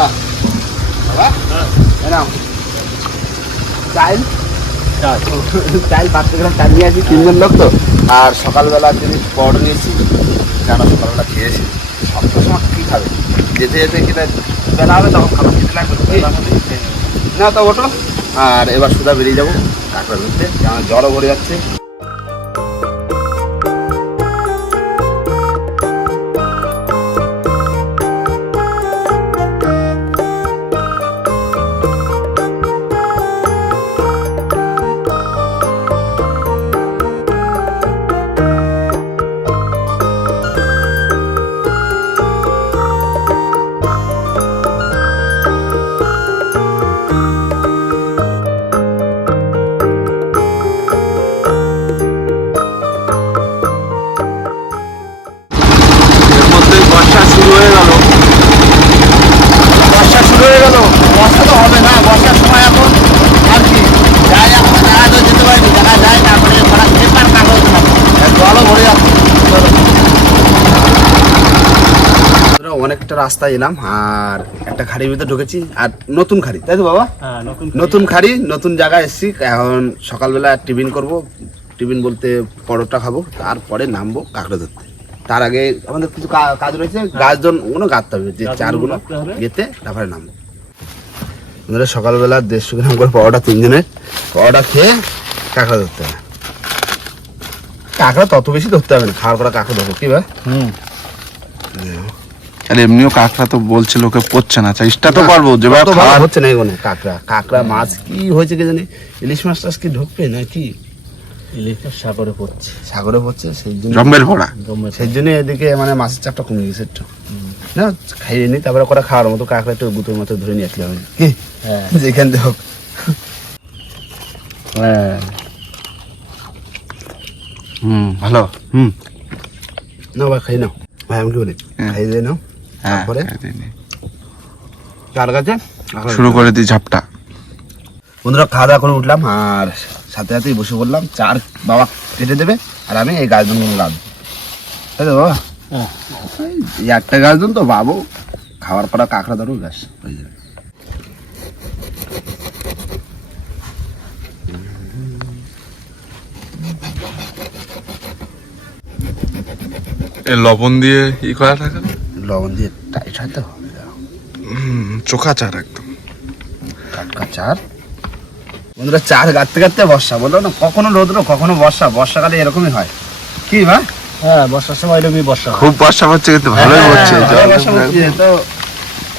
বাবা বাবা নাও চাল চাল 500 গ্রাম চাল নিয়ে আসি, 3 জন লোক তো। আর সকালবেলা জিনিস পড় নিয়েছি, জানো সকালবেলা খেয়েছি। সবটার সময় কী খাবে, যেতে যেতে খেতে বেলা হবে তখন খাবার খেতে লাগবে না তো ওঠো। আর এবার সুদা বেরিয়ে যাবো কাঁকড়া ধরতে, আমার জলও ভরে যাচ্ছে। বর্ষা তো হবে না, বর্ষার সময় এখন আর কি যাই এখন দেখা যেতে পারি, দেখা যায় তারপরে সারা পেপার কাগজ জলও ভরে যাচ্ছে। অনেকটা রাস্তা এলাম আর একটা খাড়ির ভিতরে ঢুকেছি, আর নতুন খাড়ি তাই তো বাবা? নতুন খাড়ি, নতুন জায়গায় এসেছি। এখন সকালবেলা টিফিন করব, টিফিন বলতে পরোটা খাবো, তারপরে নামবো কাঁকড়া ধরতে। তার আগে আমাদের কিছু কাজ রয়েছে, গাছগুলো গাঁথতে হবে, যে চারগুলো গেতে তারপরে নামবো। আমাদের সকালবেলা 150 গ্রাম করে পরোটা, 3 জনের পরোটা খেয়ে কাঁকড়া ধরতে হবে। কাঁকড়া তত বেশি ধরতে হবে না, খাওয়ার পরে কাঁকড়া ধরবো কি ভাই? আর এমনিও কাঁকড়া তো বলছে লোকে পড়ছে না, চেষ্টা তো পারবো যেভাবে খাওয়া হচ্ছে না এগুলো। কাঁকড়া মাছ কি হয়েছে কি জানি, ইলিশ মাছ টাছ কি ঢুকবে না কি? ইলিশ মাছ সাগরে পড়ছে সেই জন্য জম্বেল ভরা, সেই জন্য এদিকে মানে মাছের চাপটা কমে গেছে একটু। না খাইয়ে নি, তারপরে করে খাওয়ার মতো কাঁকড়া একটু গুঁতোর মতো ধরে নিয়ে আসলে হবে কি? হ্যাঁ যেখান থেকে হোক। হ্যাঁ ভালো। না ভাই খাই নাও ভাই, আমি কি বলি খাই দিয়ে নাও, তারপরে চার গাছে শুরু করে দিই ঝাপটা। বন্ধুরা খাওয়া দাওয়া করে উঠলাম আর সাথে সাথেই বসে পড়লাম। চার বাবা কেটে দেবে আর আমি এই গাছগুলো গাছবো, তাই তো বাবা? এই একটা গাছজন তো বাবু খাওয়ার পর কাঁকড়া ধরো গাছ হয়ে যাবে। লবণ দিয়ে ই করা থাকে, লবণ দিয়ে টাইট হয় তো, চোখা চার একদম টাটকা চার। বন্ধুরা চার গাঁততে গাঁততে বর্ষা, বললো না কখনো রোদ্র কখনো বর্ষা, বর্ষাকালে এরকমই হয় কি ভাই? হ্যাঁ বর্ষার সময় এরকমই বর্ষা খুব বর্ষা হচ্ছে, কিন্তু ভালোই হচ্ছে। তো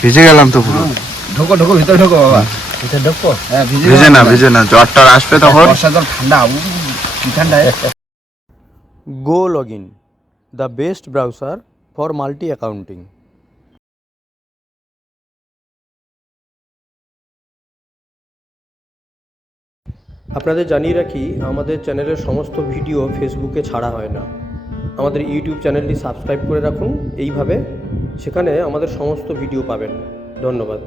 ভিজে গেলাম তো পুরো। ঢোকো ঢোকো ভিতরে ঢোকো বাবা। ভিতরে ঢুকবো? হ্যাঁ ভিজে না জ্বরটা আসবে তখন। বর্ষা জল ঠান্ডা, কি ঠান্ডা। Go Login, the best browser for multi-accounting. আপনাদের জানিয়ে রাখি, আমাদের চ্যানেলের সমস্ত ভিডিও ফেসবুকে ছাড়া হয় না। আমাদের ইউটিউব চ্যানেলটি সাবস্ক্রাইব করে রাখুন এইভাবে, সেখানে আমাদের সমস্ত ভিডিও পাবেন। ধন্যবাদ।